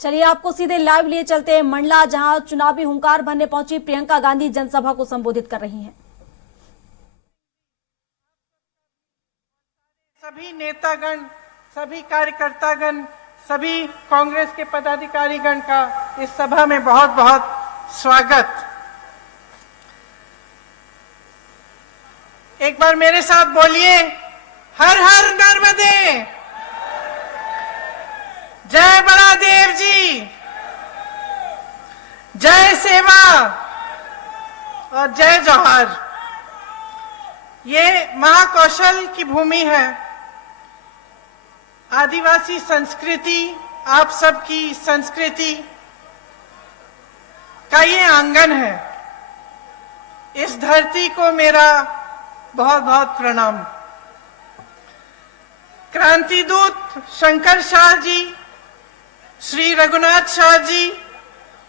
चलिए आपको सीधे लाइव लिए चलते हैं मंडला, जहां चुनावी हुंकार भरने पहुंची प्रियंका गांधी जनसभा को संबोधित कर रही हैं। सभी नेतागण, सभी कार्यकर्तागण, सभी कांग्रेस के पदाधिकारीगण का इस सभा में बहुत बहुत स्वागत। एक बार मेरे साथ बोलिए, हर हर नर्मदे, जय बड़ादेव जी, जय सेवा और जय जौहर। ये महाकौशल की भूमि है। आदिवासी संस्कृति, आप सबकी संस्कृति का ये आंगन है। इस धरती को मेरा बहुत बहुत प्रणाम। क्रांति दूत शंकर शाह जी, श्री रघुनाथ शाह जी,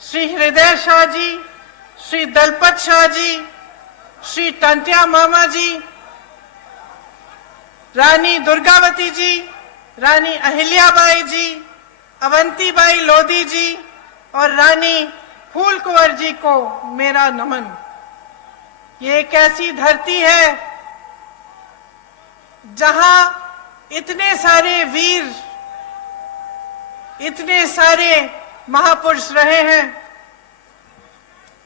श्री हृदय शाह जी, श्री दलपत शाह जी, श्री टंटिया मामा जी, रानी दुर्गावती जी, रानी अहिल्याबाई जी, अवंतीबाई लोधी जी और रानी फूल कुंवर जी को मेरा नमन। ये एक ऐसी धरती है जहां इतने सारे वीर, इतने सारे महापुरुष रहे हैं।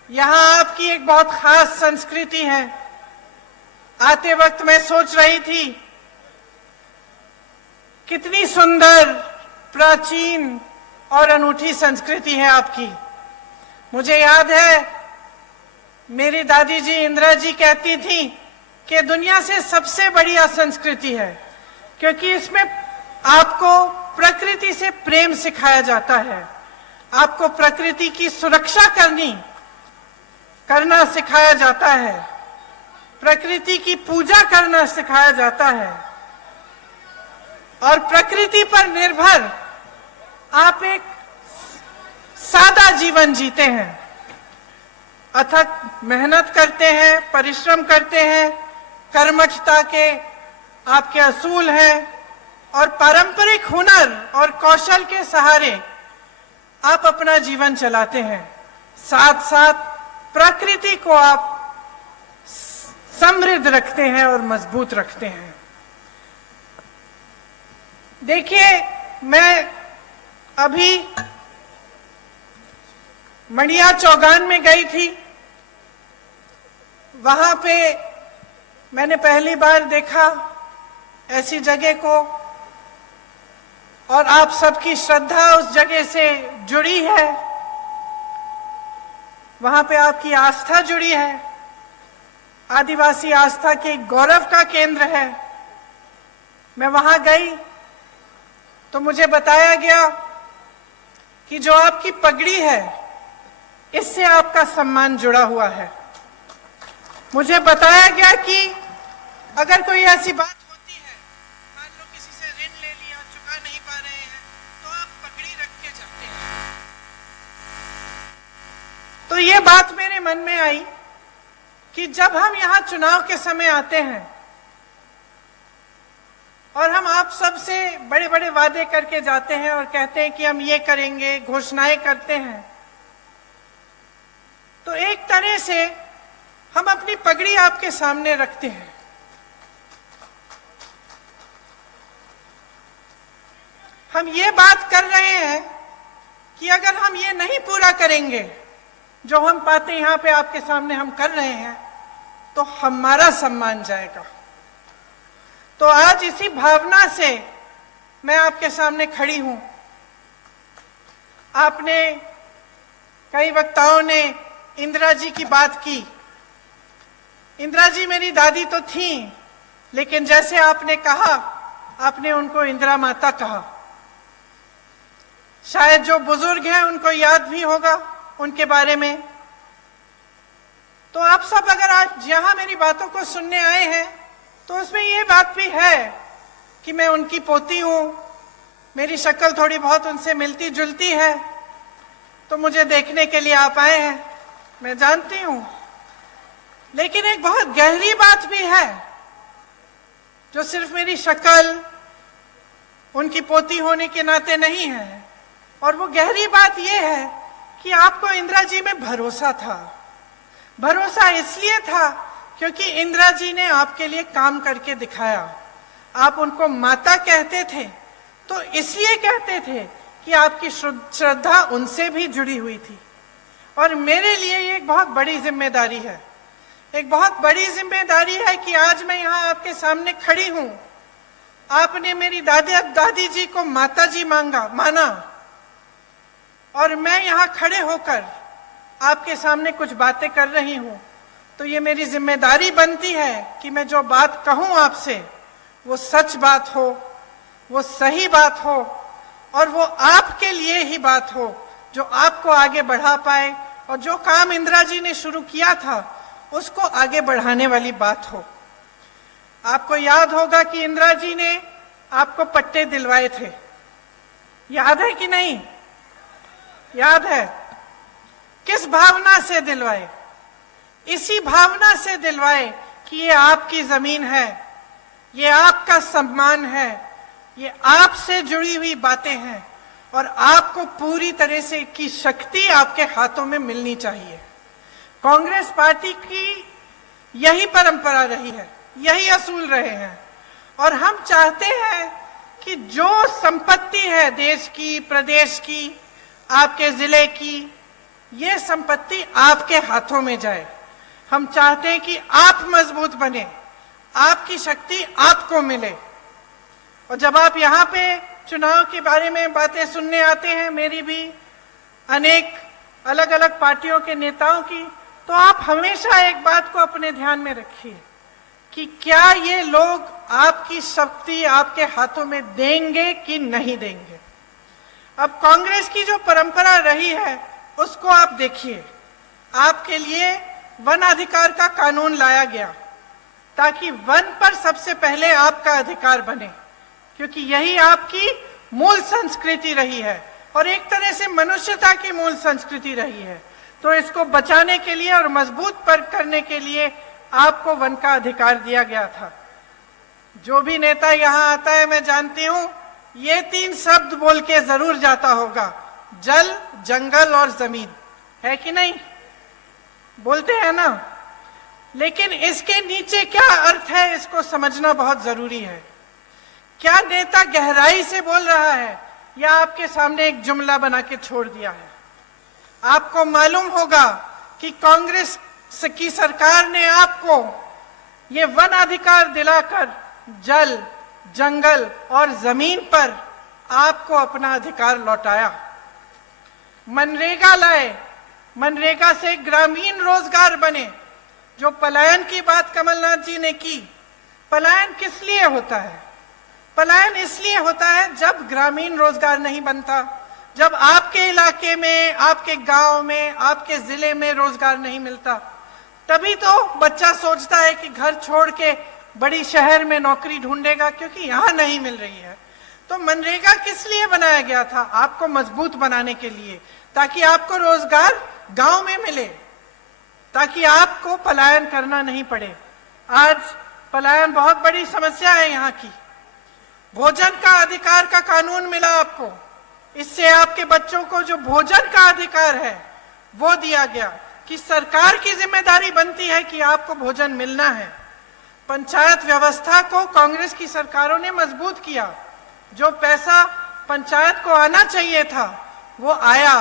यहां आपकी एक बहुत खास संस्कृति है। आते वक्त मैं सोच रही थी, कितनी सुंदर, प्राचीन और अनूठी संस्कृति है आपकी। मुझे याद है मेरी दादी जी इंदिरा जी कहती थी कि दुनिया से सबसे बढ़िया संस्कृति है, क्योंकि इसमें आपको प्रकृति से प्रेम सिखाया जाता है, आपको प्रकृति की सुरक्षा करना सिखाया जाता है, प्रकृति की पूजा करना सिखाया जाता है और प्रकृति पर निर्भर आप एक सादा जीवन जीते हैं। अथक मेहनत करते हैं, परिश्रम करते हैं, कर्मठता के आपके असूल हैं और पारंपरिक हुनर और कौशल के सहारे आप अपना जीवन चलाते हैं। साथ साथ प्रकृति को आप समृद्ध रखते हैं और मजबूत रखते हैं। देखिए, मैं अभी मड़िया चौगान में गई थी। वहां पे मैंने पहली बार देखा ऐसी जगह को, और आप सबकी श्रद्धा उस जगह से जुड़ी है, वहां पे आपकी आस्था जुड़ी है। आदिवासी आस्था के गौरव का केंद्र है। मैं वहां गई तो मुझे बताया गया कि जो आपकी पगड़ी है, इससे आपका सम्मान जुड़ा हुआ है। मुझे बताया गया कि अगर कोई ऐसी बात होती है, मान लो किसी से ऋण ले लिया, चुका नहीं पा रहे हैं, तो आप पगड़ी रख के जाते हैं। तो ये बात मेरे मन में आई कि जब हम यहाँ चुनाव के समय आते हैं और हम आप सबसे बड़े बड़े वादे करके जाते हैं और कहते हैं कि हम ये करेंगे, घोषणाएं करते हैं, तो एक तरह से हम अपनी पगड़ी आपके सामने रखते हैं। हम ये बात कर रहे हैं कि अगर हम ये नहीं पूरा करेंगे, जो हम पाते यहाँ पे आपके सामने हम कर रहे हैं, तो हमारा सम्मान जाएगा। तो आज इसी भावना से मैं आपके सामने खड़ी हूं। आपने, कई वक्ताओं ने इंदिरा जी की बात की। इंदिरा जी मेरी दादी तो थी, लेकिन जैसे आपने कहा, आपने उनको इंदिरा माता कहा। शायद जो बुजुर्ग हैं उनको याद भी होगा उनके बारे में। तो आप सब अगर आज यहां मेरी बातों को सुनने आए हैं, तो उसमें ये बात भी है कि मैं उनकी पोती हूं, मेरी शक्ल थोड़ी बहुत उनसे मिलती जुलती है, तो मुझे देखने के लिए आप आए हैं, मैं जानती हूं। लेकिन एक बहुत गहरी बात भी है, जो सिर्फ मेरी शक्ल, उनकी पोती होने के नाते नहीं है। और वो गहरी बात यह है कि आपको इंदिरा जी में भरोसा था। भरोसा इसलिए था क्योंकि इंदिरा जी ने आपके लिए काम करके दिखाया। आप उनको माता कहते थे तो इसलिए कहते थे कि आपकी श्रद्धा उनसे भी जुड़ी हुई थी। और मेरे लिए ये एक बहुत बड़ी जिम्मेदारी है, एक बहुत बड़ी जिम्मेदारी है कि आज मैं यहाँ आपके सामने खड़ी हूँ। आपने मेरी दादी जी को माता जी माना और मैं यहाँ खड़े होकर आपके सामने कुछ बातें कर रही हूँ, तो ये मेरी जिम्मेदारी बनती है कि मैं जो बात कहूँ आपसे वो सच बात हो, वो सही बात हो और वो आपके लिए ही बात हो, जो आपको आगे बढ़ा पाए और जो काम इंदिरा जी ने शुरू किया था उसको आगे बढ़ाने वाली बात हो। आपको याद होगा कि इंदिरा जी ने आपको पट्टे दिलवाए थे, याद है कि नहीं? याद है। किस भावना से दिलवाए? इसी भावना से दिलवाए कि ये आपकी जमीन है, ये आपका सम्मान है, ये आपसे जुड़ी हुई बातें हैं और आपको पूरी तरह से की शक्ति आपके हाथों में मिलनी चाहिए। कांग्रेस पार्टी की यही परंपरा रही है, यही असूल रहे हैं और हम चाहते हैं कि जो संपत्ति है देश की, प्रदेश की, आपके जिले की, ये संपत्ति आपके हाथों में जाए। हम चाहते हैं कि आप मजबूत बने, आपकी शक्ति आपको मिले। और जब आप यहाँ पे चुनाव के बारे में बातें सुनने आते हैं, मेरी भी, अनेक अलग अलग पार्टियों के नेताओं की, तो आप हमेशा एक बात को अपने ध्यान में रखिए कि क्या ये लोग आपकी शक्ति आपके हाथों में देंगे कि नहीं देंगे। अब कांग्रेस की जो परंपरा रही है उसको आप देखिए। आपके लिए वन अधिकार का कानून लाया गया ताकि वन पर सबसे पहले आपका अधिकार बने, क्योंकि यही आपकी मूल संस्कृति रही है और एक तरह से मनुष्यता की मूल संस्कृति रही है। तो इसको बचाने के लिए और मजबूत पर करने के लिए आपको वन का अधिकार दिया गया था। जो भी नेता यहाँ आता है, मैं जानती हूँ ये 3 शब्द बोल के जरूर जाता होगा, जल, जंगल और जमीन, है कि नहीं? बोलते हैं ना। लेकिन इसके नीचे क्या अर्थ है, इसको समझना बहुत जरूरी है। क्या नेता गहराई से बोल रहा है या आपके सामने एक जुमला बना के छोड़ दिया है? आपको मालूम होगा कि कांग्रेस की सरकार ने आपको ये वन अधिकार दिलाकर जल, जंगल और जमीन पर आपको अपना अधिकार लौटाया। मनरेगा लाए, मनरेगा से ग्रामीण रोजगार बने। जो पलायन की बात कमलनाथ जी ने की, पलायन किस लिए होता है? पलायन इसलिए होता है जब ग्रामीण रोजगार नहीं बनता, जब आपके इलाके में, आपके गांव में, आपके जिले में रोजगार नहीं मिलता, तभी तो बच्चा सोचता है कि घर छोड़ के बड़ी शहर में नौकरी ढूंढेगा क्योंकि यहाँ नहीं मिल रही है। तो मनरेगा किस लिए बनाया गया था? आपको मजबूत बनाने के लिए, ताकि आपको रोजगार गांव में मिले, ताकि आपको पलायन करना नहीं पड़े। आज पलायन बहुत बड़ी समस्या है यहाँ की। भोजन का अधिकार का कानून मिला आपको, इससे आपके बच्चों को जो भोजन का अधिकार है वो दिया गया कि सरकार की जिम्मेदारी बनती है कि आपको भोजन मिलना है। पंचायत व्यवस्था को कांग्रेस की सरकारों ने मजबूत किया। जो पैसा पंचायत को आना चाहिए था वो आया।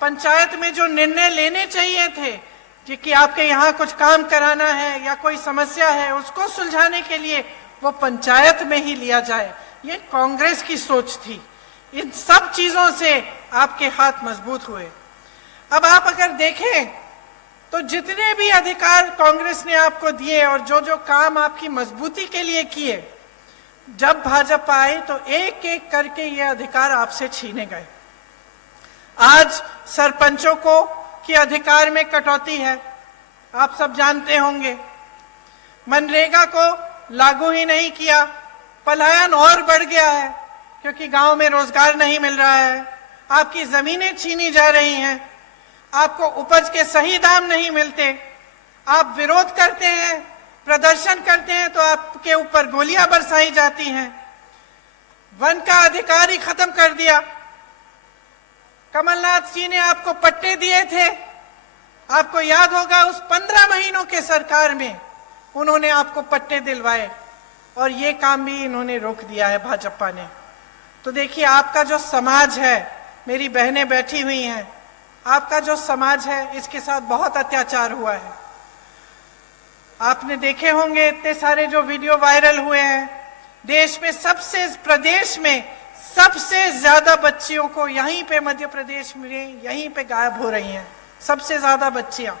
पंचायत में जो निर्णय लेने चाहिए थे कि आपके यहाँ कुछ काम कराना है या कोई समस्या है उसको सुलझाने के लिए, वो पंचायत में ही लिया जाए, ये कांग्रेस की सोच थी। इन सब चीजों से आपके हाथ मजबूत हुए। अब आप अगर देखें तो जितने भी अधिकार कांग्रेस ने आपको दिए और जो जो काम आपकी मजबूती के लिए किए, जब भाजपा आई तो एक एक करके ये अधिकार आपसे छीने गए। आज सरपंचों को के अधिकार में कटौती है, आप सब जानते होंगे। मनरेगा को लागू ही नहीं किया, पलायन और बढ़ गया है क्योंकि गांव में रोजगार नहीं मिल रहा है, आपकी जमीनें छीनी जा रही हैं, आपको उपज के सही दाम नहीं मिलते, आप विरोध करते हैं, प्रदर्शन करते हैं तो आपके ऊपर गोलियां बरसाई जाती हैं। वन का अधिकार ही खत्म कर दिया। कमलनाथ जी ने आपको पट्टे दिए थे, आपको याद होगा उस 15 महीनों के सरकार में उन्होंने आपको पट्टे दिलवाए और ये काम भी इन्होंने रोक दिया है भाजपा ने। तो देखिए आपका जो समाज है, मेरी बहनें बैठी हुई हैं, आपका जो समाज है इसके साथ बहुत अत्याचार हुआ है। आपने देखे होंगे इतने सारे जो वीडियो वायरल हुए हैं, देश में प्रदेश में सबसे ज्यादा बच्चियों को यहीं पे मध्य प्रदेश में यहीं पे गायब हो रही हैं, सबसे ज्यादा बच्चियां,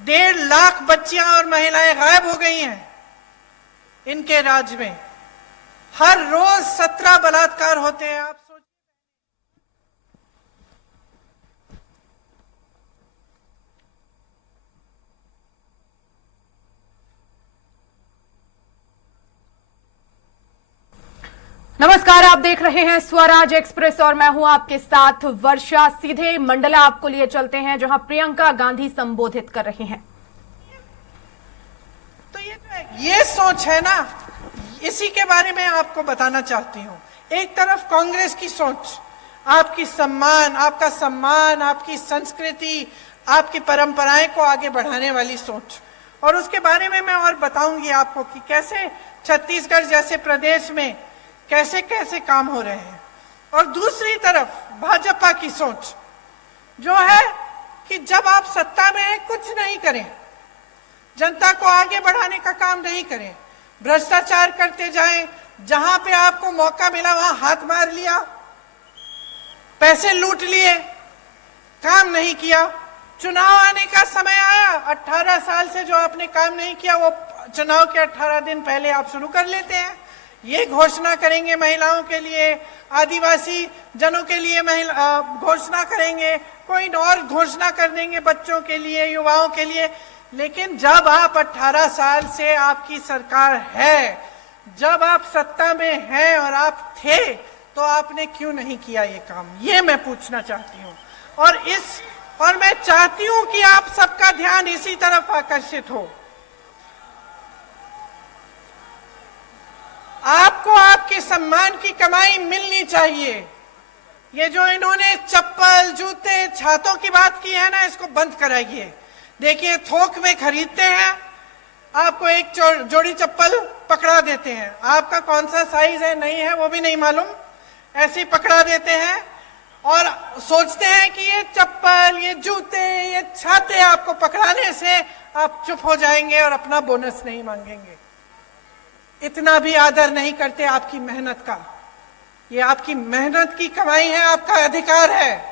1.5 लाख बच्चियां और महिलाएं गायब हो गई हैं इनके राज्य में। हर रोज 17 बलात्कार होते हैं। आप नमस्कार, आप देख रहे हैं स्वराज एक्सप्रेस और मैं हूं आपके साथ वर्षा। सीधे मंडला आपको लिए चलते हैं जहां प्रियंका गांधी संबोधित कर रही हैं। तो ये सोच है ना, इसी के बारे में आपको बताना चाहती हूं। एक तरफ कांग्रेस की सोच, आपका सम्मान, आपकी संस्कृति, आपकी परंपराएं को आगे बढ़ाने वाली सोच, और उसके बारे में मैं और बताऊंगी आपको कि कैसे छत्तीसगढ़ जैसे प्रदेश में कैसे कैसे काम हो रहे हैं। और दूसरी तरफ भाजपा की सोच जो है कि जब आप सत्ता में हैं कुछ नहीं करें, जनता को आगे बढ़ाने का काम नहीं करें, भ्रष्टाचार करते जाएं, जहां पे आपको मौका मिला वहां हाथ मार लिया, पैसे लूट लिए, काम नहीं किया। चुनाव आने का समय आया, 18 साल से जो आपने काम नहीं किया वो चुनाव के 18 दिन पहले आप शुरू कर लेते हैं। ये घोषणा करेंगे महिलाओं के लिए, आदिवासी जनों के लिए घोषणा करेंगे, कोई और घोषणा कर देंगे बच्चों के लिए, युवाओं के लिए। लेकिन जब आप 18 साल से आपकी सरकार है, जब आप सत्ता में हैं और आप थे, तो आपने क्यों नहीं किया ये काम, ये मैं पूछना चाहती हूँ। और मैं चाहती हूँ कि आप सबका ध्यान इसी तरफ आकर्षित हो। आपको आपके सम्मान की कमाई मिलनी चाहिए। ये जो इन्होंने चप्पल, जूते, छातों की बात की है ना, इसको बंद कराइए। देखिए थोक में खरीदते हैं, आपको एक जोड़ी चप्पल पकड़ा देते हैं, आपका कौन सा साइज है नहीं है वो भी नहीं मालूम, ऐसे ही पकड़ा देते हैं और सोचते हैं कि ये चप्पल, ये जूते, ये छाते आपको पकड़ाने से आप चुप हो जाएंगे और अपना बोनस नहीं मांगेंगे। इतना भी आदर नहीं करते आपकी मेहनत का। ये आपकी मेहनत की कमाई है, आपका अधिकार है,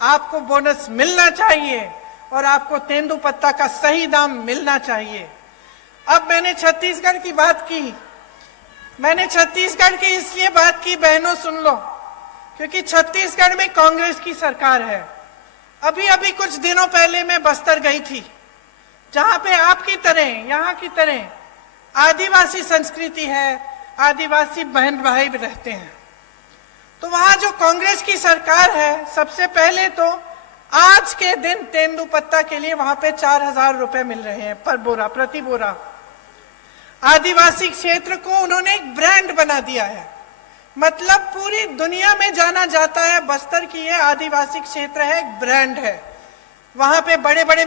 आपको बोनस मिलना चाहिए और आपको तेंदुपत्ता का सही दाम मिलना चाहिए। अब मैंने छत्तीसगढ़ की बात की, मैंने छत्तीसगढ़ की इसलिए बात की, बहनों सुन लो, क्योंकि छत्तीसगढ़ में कांग्रेस की सरकार है। अभी अभी कुछ दिनों पहले मैं बस्तर गई थी, जहां पे आपकी तरह, यहाँ की तरह आदिवासी संस्कृति है, आदिवासी बहन भाई रहते हैं। तो वहां जो कांग्रेस की सरकार है, सबसे पहले तो आज के दिन तेंदुपत्ता के लिए वहां पे 4,000 रुपए मिल रहे हैं पर बोरा, प्रति बोरा। आदिवासी क्षेत्र को उन्होंने एक ब्रांड बना दिया है, मतलब पूरी दुनिया में जाना जाता है बस्तर की ये आदिवासी क्षेत्र है, एक ब्रांड है। वहां पे बड़े बड़े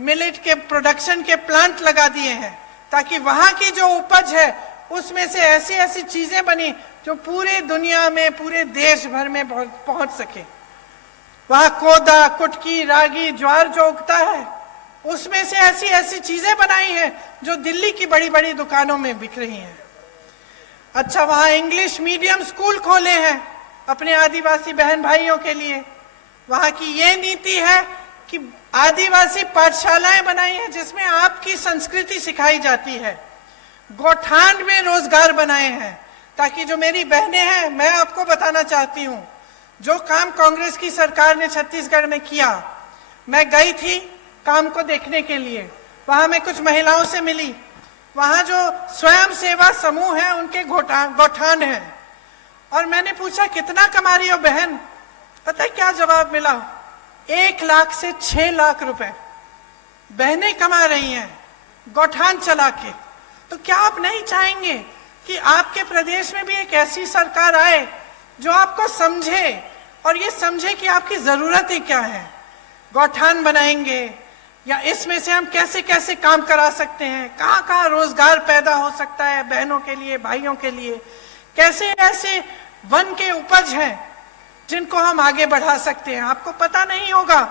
मिलेट के प्रोडक्शन के प्लांट लगा दिए हैं ताकि वहां की जो उपज है उसमें से ऐसी ऐसी चीजें बनी जो पूरे दुनिया में, पूरे देश भर में पहुंच सके। वहां कोदा, कुटकी, रागी, ज्वार जो उगता है उसमें से ऐसी ऐसी चीजें बनाई हैं जो दिल्ली की बड़ी बड़ी दुकानों में बिक रही हैं। अच्छा, वहां इंग्लिश मीडियम स्कूल खोले हैं अपने आदिवासी बहन भाइयों के लिए। वहां की ये नीति है कि आदिवासी पाठशालाएं बनाई हैं जिसमें आपकी संस्कृति सिखाई जाती है। गौठान में रोजगार बनाए हैं ताकि जो मेरी बहनें हैं, मैं आपको बताना चाहती हूं, जो काम कांग्रेस की सरकार ने छत्तीसगढ़ में किया, मैं गई थी काम को देखने के लिए, वहां मैं कुछ महिलाओं से मिली, वहां जो स्वयं सेवा समूह है उनके गौठान है, और मैंने पूछा कितना कमा रही हो बहन, पता है क्या जवाब मिला? 1 लाख से 6 लाख रुपए बहनें कमा रही हैं गौठान चला के। तो क्या आप नहीं चाहेंगे कि आपके प्रदेश में भी एक ऐसी सरकार आए जो आपको समझे, और ये समझे कि आपकी जरूरतें क्या है। गौठान बनाएंगे या इसमें से हम कैसे कैसे काम करा सकते हैं, कहाँ कहाँ रोजगार पैदा हो सकता है बहनों के लिए, भाइयों के लिए, कैसे ऐसे वन के उपज हैं जिनको हम आगे बढ़ा सकते हैं। आपको पता नहीं होगा,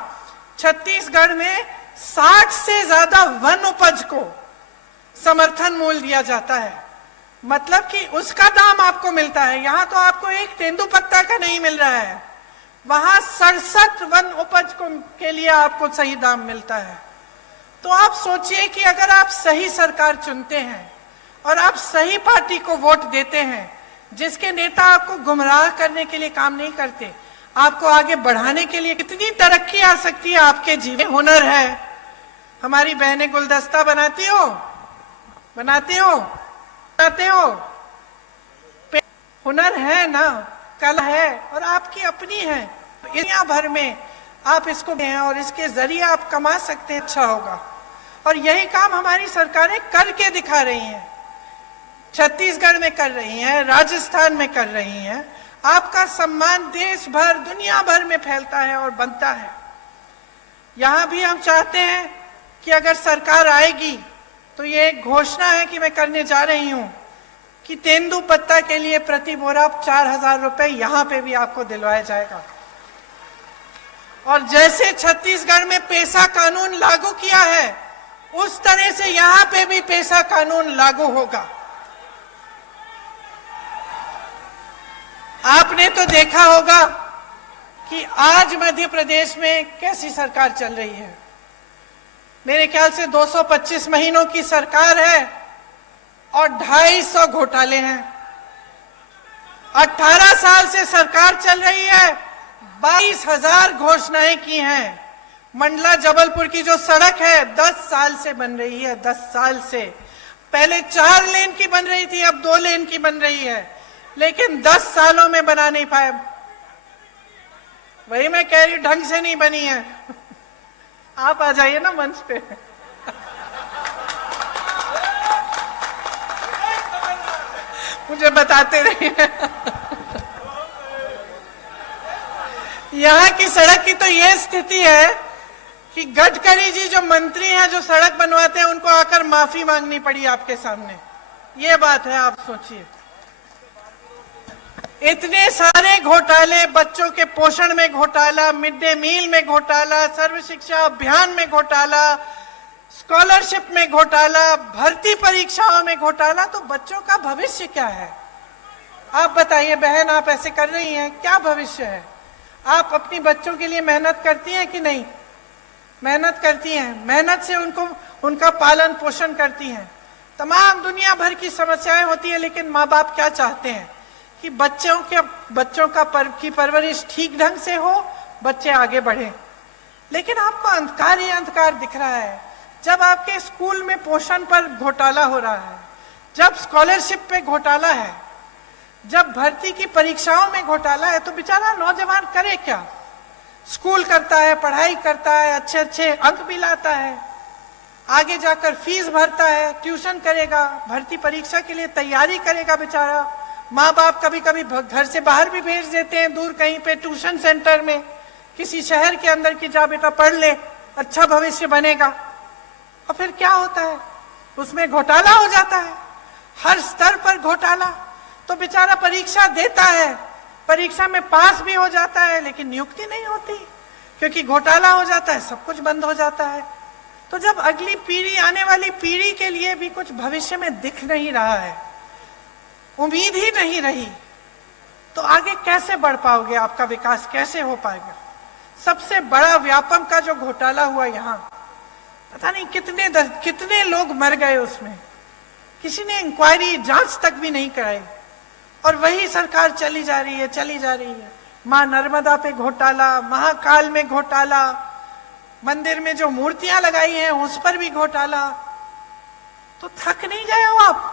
छत्तीसगढ़ में 60 से ज्यादा वन उपज को समर्थन मूल्य दिया जाता है, मतलब कि उसका दाम आपको मिलता है। यहाँ तो आपको एक तेंदुपत्ता का नहीं मिल रहा है, वहां 67 वन उपज के लिए आपको सही दाम मिलता है। तो आप सोचिए कि अगर आप सही सरकार चुनते हैं और आप सही पार्टी को वोट देते हैं, जिसके नेता आपको गुमराह करने के लिए काम नहीं करते, आपको आगे बढ़ाने के लिए, कितनी तरक्की आ सकती है आपके जीवन। हुनर है, हमारी बहनें गुलदस्ता बनाती हो, बनाते हो, हुनर है ना, कला है और आपकी अपनी है। दुनिया भर में आप इसको हैं और इसके जरिए आप कमा सकते हैं, अच्छा होगा। और यही काम हमारी सरकारें करके दिखा रही हैं, छत्तीसगढ़ में कर रही हैं, राजस्थान में कर रही हैं। आपका सम्मान देश भर, दुनिया भर में फैलता है और बनता है। यहां भी हम चाहते हैं कि अगर सरकार आएगी तो ये एक घोषणा है कि मैं करने जा रही हूं कि तेंदुपत्ता के लिए प्रति बोरा 4000 रुपए यहां पे भी आपको दिलवाया जाएगा। और जैसे छत्तीसगढ़ में पेशा कानून लागू किया है, उस तरह से यहां पे भी पेशा कानून लागू होगा। आपने तो देखा होगा कि आज मध्य प्रदेश में कैसी सरकार चल रही है। मेरे ख्याल से 225 महीनों की सरकार है और 250 घोटाले हैं। 18 साल से सरकार चल रही है, 22,000 घोषणाएं की हैं। मंडला जबलपुर की जो सड़क है 10 साल से बन रही है, 10 साल से। पहले 4 लेन की बन रही थी, अब 2 लेन की बन रही है, लेकिन 10 सालों में बना नहीं पाए। वही मैं कह रही हूं, ढंग से नहीं बनी है। आप आ जाइए ना मंच पे। मुझे बताते रहिए। यहाँ की सड़क की तो ये स्थिति है कि गडकरी जी जो मंत्री हैं, जो सड़क बनवाते हैं, उनको आकर माफी मांगनी पड़ी आपके सामने। ये बात है, आप सोचिए। इतने सारे घोटाले, बच्चों के पोषण में घोटाला, मिड डे मील में घोटाला, सर्व शिक्षा अभियान में घोटाला, स्कॉलरशिप में घोटाला, भर्ती परीक्षाओं में घोटाला। तो बच्चों का भविष्य क्या है? आप बताइए बहन, आप ऐसे कर रही हैं, क्या भविष्य है? आप अपनी बच्चों के लिए मेहनत करती हैं कि नहीं? मेहनत करती हैं, मेहनत से उनका पालन पोषण करती हैं। तमाम दुनिया भर की समस्याएं होती है, लेकिन माँ बाप क्या चाहते हैं कि बच्चों की परवरिश ठीक ढंग से हो, बच्चे आगे बढ़े। लेकिन आपको अंधकार ही अंधकार दिख रहा है। जब आपके स्कूल में पोषण पर घोटाला हो रहा है, जब स्कॉलरशिप पे घोटाला है, जब भर्ती की परीक्षाओं में घोटाला है, तो बेचारा नौजवान करे क्या? स्कूल करता है, पढ़ाई करता है, अच्छे अच्छे अंक भी लाता है, आगे जाकर फीस भरता है, ट्यूशन करेगा, भर्ती परीक्षा के लिए तैयारी करेगा बेचारा। माँ बाप कभी कभी घर से बाहर भी भेज देते हैं, दूर कहीं पे ट्यूशन सेंटर में, किसी शहर के अंदर की, जा बेटा पढ़ ले, अच्छा भविष्य बनेगा। और फिर क्या होता है? उसमें घोटाला हो जाता है, हर स्तर पर घोटाला। तो बेचारा परीक्षा देता है, परीक्षा में पास भी हो जाता है, लेकिन नियुक्ति नहीं होती, क्योंकि घोटाला हो जाता है, सब कुछ बंद हो जाता है। तो जब अगली पीढ़ी, आने वाली पीढ़ी के लिए भी कुछ भविष्य में दिख नहीं रहा है, उम्मीद ही नहीं रही, तो आगे कैसे बढ़ पाओगे? आपका विकास कैसे हो पाएगा? सबसे बड़ा व्यापम का जो घोटाला हुआ यहाँ, पता नहीं कितने लोग मर गए उसमें, किसी ने इंक्वायरी, जांच तक भी नहीं कराई। और वही सरकार चली जा रही है, चली जा रही है। मां नर्मदा पे घोटाला, महाकाल में घोटाला, मंदिर में जो मूर्तियां लगाई हैं उस पर भी घोटाला। तो थक नहीं गए हो आप?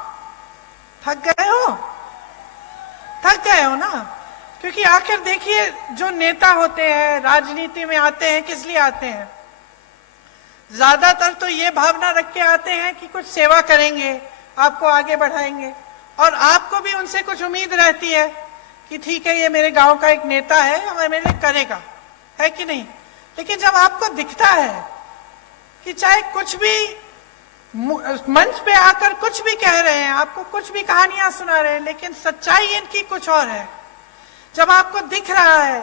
थक गए हो ना? क्योंकि आखिर देखिए, जो नेता होते हैं, राजनीति में आते हैं, किस लिए आते हैं? ज्यादातर तो ये भावना रख के आते हैं कि कुछ सेवा करेंगे, आपको आगे बढ़ाएंगे। और आपको भी उनसे कुछ उम्मीद रहती है कि ठीक है ये मेरे गांव का एक नेता है और मेरे लिए करेगा, है कि नहीं। लेकिन जब आपको दिखता है कि चाहे कुछ भी मंच पे आकर कुछ भी कह रहे हैं, आपको कुछ भी कहानियां सुना रहे हैं, लेकिन सच्चाई इनकी कुछ और है। जब आपको दिख रहा है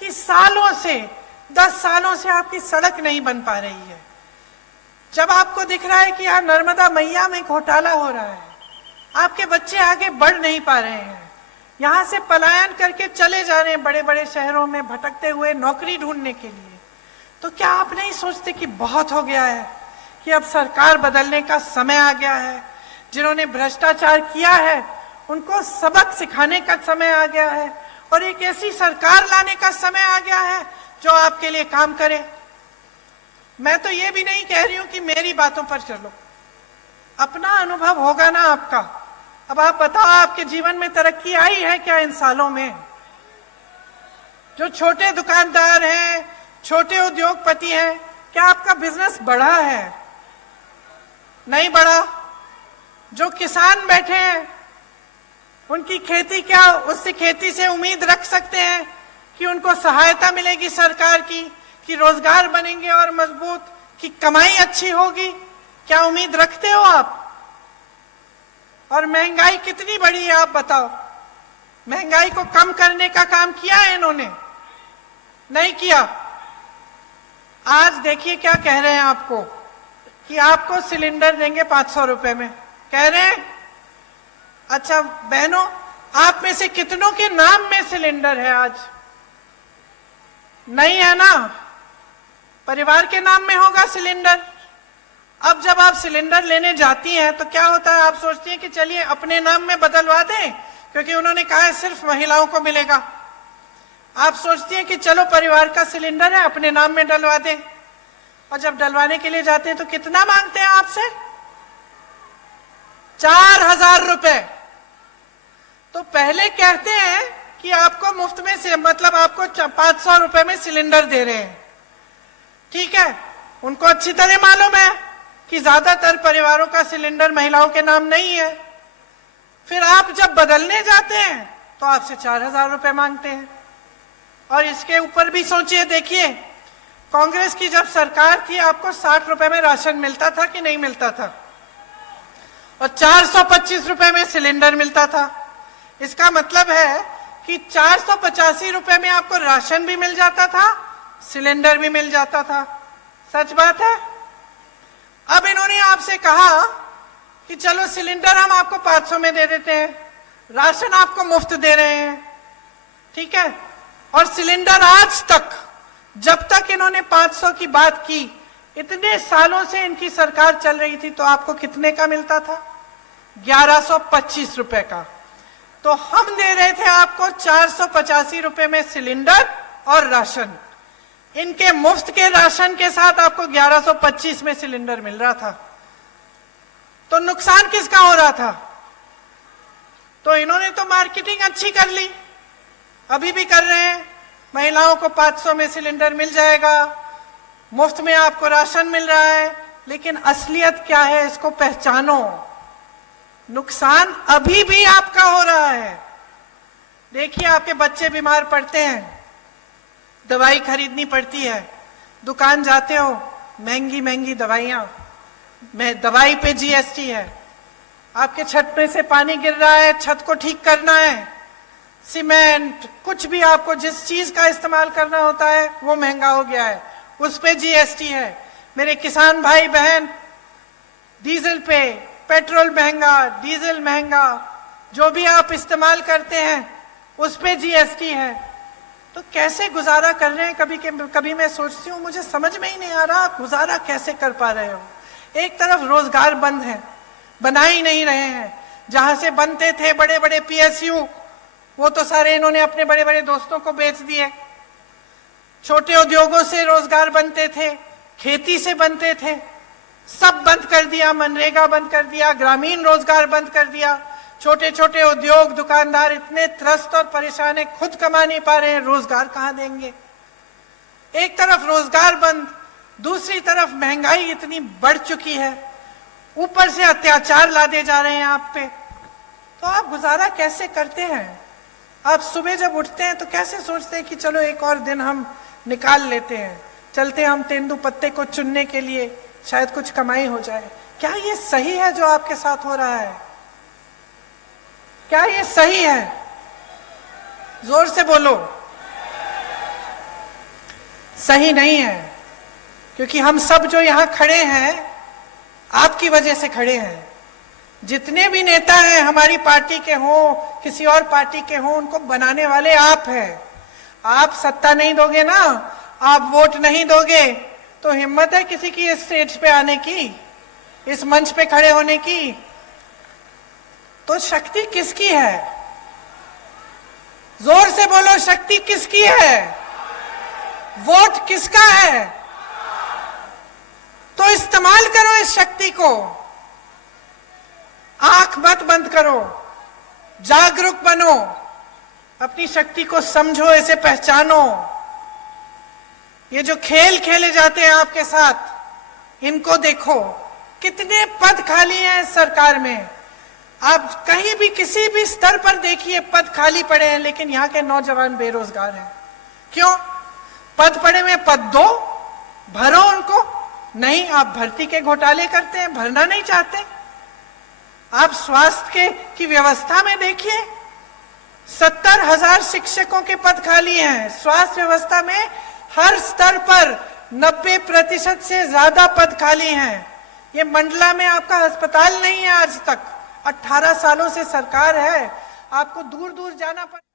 कि सालों से 10 सालों से आपकी सड़क नहीं बन पा रही है, जब आपको दिख रहा है कि यहाँ नर्मदा मैया में घोटाला हो रहा है, आपके बच्चे आगे बढ़ नहीं पा रहे हैं, यहाँ से पलायन करके चले जा रहे हैं बड़े बड़े शहरों में भटकते हुए नौकरी ढूंढने के लिए, तो क्या आप नहीं सोचते कि बहुत हो गया है, कि अब सरकार बदलने का समय आ गया है। जिन्होंने भ्रष्टाचार किया है उनको सबक सिखाने का समय आ गया है और एक ऐसी सरकार लाने का समय आ गया है जो आपके लिए काम करे। मैं तो ये भी नहीं कह रही हूं कि मेरी बातों पर चलो, अपना अनुभव होगा ना आपका। अब आप बताओ, आपके जीवन में तरक्की आई है क्या इन सालों में? जो छोटे दुकानदार हैं, छोटे उद्योगपति हैं, क्या आपका बिजनेस बढ़ा है? नहीं बढ़ा। जो किसान बैठे हैं उनकी खेती, क्या उससे खेती से उम्मीद रख सकते हैं कि उनको सहायता मिलेगी सरकार की, कि रोजगार बनेंगे और मजबूत, कि कमाई अच्छी होगी? क्या उम्मीद रखते हो आप? और महंगाई कितनी बढ़ी है आप बताओ। महंगाई को कम करने का काम किया है इन्होंने? नहीं किया। आज देखिए क्या कह रहे हैं आपको, कि आपको सिलेंडर देंगे 500 रुपए में, कह रहे हैं। अच्छा बहनों, आप में से कितनों के नाम में सिलेंडर है आज? नहीं है ना। परिवार के नाम में होगा सिलेंडर। अब जब आप सिलेंडर लेने जाती हैं तो क्या होता है, आप सोचती हैं कि चलिए अपने नाम में बदलवा दें, क्योंकि उन्होंने कहा है सिर्फ महिलाओं को मिलेगा। आप सोचती हैं कि चलो परिवार का सिलेंडर है, अपने नाम में डलवा दें। और जब डलवाने के लिए जाते हैं तो कितना मांगते हैं आपसे? 4000 रुपए। तो पहले कहते हैं कि आपको मुफ्त में से, मतलब आपको 500 रुपए में सिलेंडर दे रहे हैं। ठीक है, उनको अच्छी तरह मालूम है कि ज्यादातर परिवारों का सिलेंडर महिलाओं के नाम नहीं है। फिर आप जब बदलने जाते हैं तो आपसे 4000 रुपए मांगते हैं। और इसके ऊपर भी सोचिए, देखिए कांग्रेस की जब सरकार थी आपको 60 रुपए में राशन मिलता था कि नहीं मिलता था? और 425 रुपए में सिलेंडर मिलता था। इसका मतलब है कि 485 रुपए में आपको राशन भी मिल जाता था, सिलेंडर भी मिल जाता था। सच बात है। अब इन्होंने आपसे कहा कि चलो सिलेंडर हम आपको 500 में दे देते हैं, राशन आपको मुफ्त दे रहे हैं। ठीक है। और सिलेंडर आज तक, जब तक इन्होंने 500 की बात की, इतने सालों से इनकी सरकार चल रही थी, तो आपको कितने का मिलता था? 1125 रुपए का। तो हम दे रहे थे आपको 485 रुपए में सिलेंडर और राशन। इनके मुफ्त के राशन के साथ आपको 1125 में सिलेंडर मिल रहा था। तो नुकसान किसका हो रहा था? तो इन्होंने तो मार्केटिंग अच्छी कर ली, अभी भी कर रहे हैं। महिलाओं को 500 में सिलेंडर मिल जाएगा, मुफ्त में आपको राशन मिल रहा है। लेकिन असलियत क्या है, इसको पहचानो। नुकसान अभी भी आपका हो रहा है। देखिए आपके बच्चे बीमार पड़ते हैं, दवाई खरीदनी पड़ती है, दुकान जाते हो, महंगी महंगी दवाइयां, दवाई पे जीएसटी है। आपके छत में से पानी गिर रहा है, छत को ठीक करना है, सीमेंट, कुछ भी आपको जिस चीज का इस्तेमाल करना होता है वो महंगा हो गया है, उस पे जीएसटी है। मेरे किसान भाई बहन, डीजल पे, पेट्रोल महंगा, डीजल महंगा, जो भी आप इस्तेमाल करते हैं उस पे जीएसटी है। तो कैसे गुजारा कर रहे हैं? कभी मैं सोचती हूँ, मुझे समझ में ही नहीं आ रहा आप गुजारा कैसे कर पा रहे हो। एक तरफ रोजगार बंद है, बना ही नहीं रहे हैं। जहां से बनते थे बड़े बड़े पीएसयू, वो तो सारे इन्होंने अपने बड़े बड़े दोस्तों को बेच दिए। छोटे उद्योगों से रोजगार बनते थे, खेती से बनते थे, सब बंद कर दिया। मनरेगा बंद कर दिया, ग्रामीण रोजगार बंद कर दिया। छोटे छोटे उद्योग दुकानदार इतने त्रस्त और परेशान है, खुद कमा नहीं पा रहे हैं, रोजगार कहां देंगे? एक तरफ रोजगार बंद, दूसरी तरफ महंगाई इतनी बढ़ चुकी है, ऊपर से अत्याचार लादे जा रहे हैं आप पे। तो आप गुजारा कैसे करते हैं? आप सुबह जब उठते हैं तो कैसे सोचते हैं कि चलो एक और दिन हम निकाल लेते हैं, चलते हम तेंदुपत्ते को चुनने के लिए, शायद कुछ कमाई हो जाए। क्या ये सही है जो आपके साथ हो रहा है? क्या ये सही है? जोर से बोलो। सही नहीं है, क्योंकि हम सब जो यहां खड़े हैं आपकी वजह से खड़े हैं। जितने भी नेता हैं हमारी पार्टी के हों, किसी और पार्टी के हों, उनको बनाने वाले आप हैं। आप सत्ता नहीं दोगे ना, आप वोट नहीं दोगे, तो हिम्मत है किसी की इस स्टेज पे आने की, इस मंच पे खड़े होने की? तो शक्ति किसकी है? जोर से बोलो, शक्ति किसकी है? वोट किसका है? तो इस्तेमाल करो इस शक्ति को। आंख मत बंद करो, जागरूक बनो, अपनी शक्ति को समझो, इसे पहचानो। ये जो खेल खेले जाते हैं आपके साथ, इनको देखो, कितने पद खाली हैं इस सरकार में। आप कहीं भी किसी भी स्तर पर देखिए, पद खाली पड़े हैं, लेकिन यहाँ के नौजवान बेरोजगार हैं। क्यों? पद पड़े में पद दो, भरो उनको। नहीं, आप भर्ती के घोटाले करते हैं, भरना नहीं चाहते। आप स्वास्थ्य की व्यवस्था में देखिए, 70,000 शिक्षकों के पद खाली हैं। स्वास्थ्य व्यवस्था में हर स्तर पर 90% से ज्यादा पद खाली हैं। ये मंडला में आपका अस्पताल नहीं है आज तक। 18 सालों से सरकार है, आपको दूर दूर जाना पड़